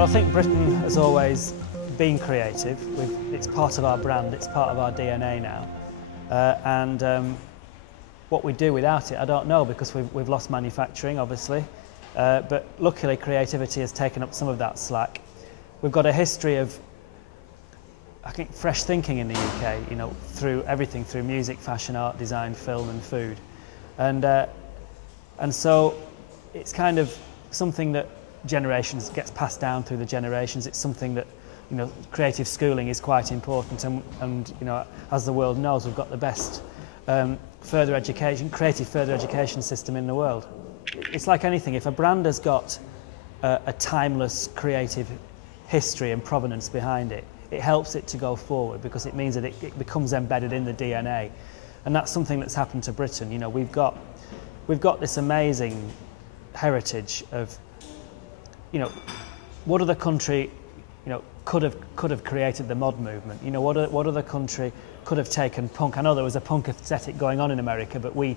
Well, I think Britain has always been creative. It's part of our brand, it's part of our DNA now. What we do without it, I don't know, because we've lost manufacturing, obviously. But luckily, creativity has taken up some of that slack. We've got a history of, I think, fresh thinking in the UK, you know, through everything, through music, fashion, art, design, film and food. And so it's kind of something that gets passed down through the generations. It's something that, you know, creative schooling is quite important, and you know, as the world knows, we've got the best creative further education system in the world. It's like anything, if a brand has got a timeless creative history and provenance behind it, it helps it to go forward, because it means that it becomes embedded in the DNA. And that's something that's happened to Britain. You know, we've got this amazing heritage of, you know, what other country, you know, could have created the mod movement? You know, what other country could have taken punk? I know there was a punk aesthetic going on in America, but we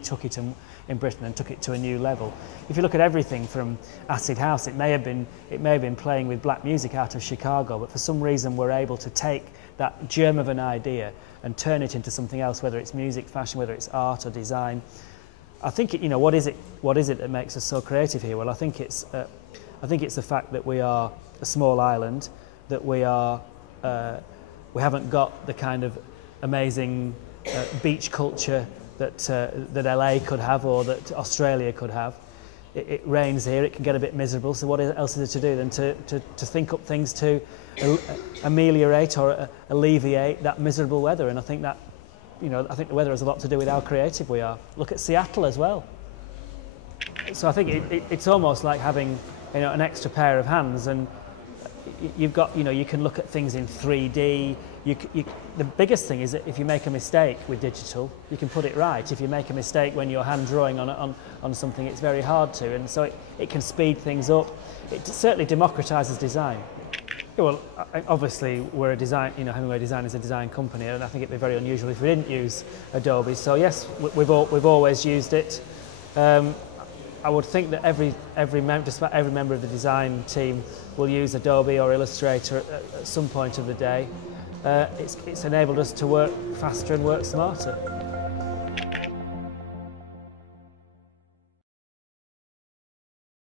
took it in Britain and took it to a new level. If you look at everything from acid house, it may have been playing with black music out of Chicago, but for some reason we're able to take that germ of an idea and turn it into something else, whether it's music, fashion, whether it's art or design. I think you know, what is it that makes us so creative here? Well, I think it's the fact that we are a small island, that we haven't got the kind of amazing beach culture that LA could have, or that Australia could have. It rains here, it can get a bit miserable, so what else is there to do than to think up things to ameliorate or alleviate that miserable weather? And I think that, you know, I think the weather has a lot to do with how creative we are. Look at Seattle as well. So I think it's almost like having, you know, an extra pair of hands, and you've got, you know, you can look at things in 3D. The biggest thing is that if you make a mistake with digital, you can put it right. If you make a mistake when you're hand drawing on something, it's very hard to, and so it can speed things up. It certainly democratises design. Well, obviously we're a design, you know, Hemingway Design is a design company, and I think it'd be very unusual if we didn't use Adobe. So yes, we've always used it. I would think that just about every member of the design team will use Adobe or Illustrator at some point of the day. It's enabled us to work faster and work smarter.